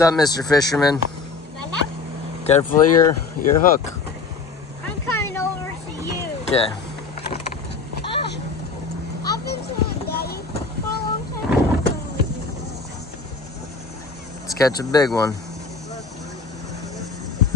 What's up, Mr. Fisherman? Careful of your hook. I'm coming over to you. Okay. I've been swimming, Daddy, for a long time. Let's catch a big one.